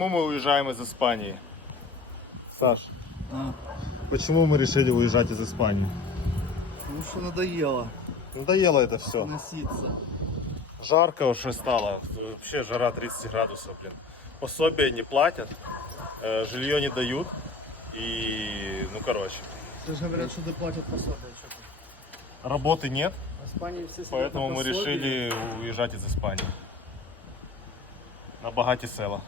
Почему мы уезжаем из Испании? Саш, почему мы решили уезжать из Испании? Потому что надоело Надоело это все. носиться. Жарко уже стало. Вообще жара 30 градусов, блин. Пособия не платят, жилье не дают. И, ну короче, Все же говорят, что доплатят пособие. работы нет, В Испании все сидят поэтому на мы пособии. решили уезжать из Испании. На багаті села.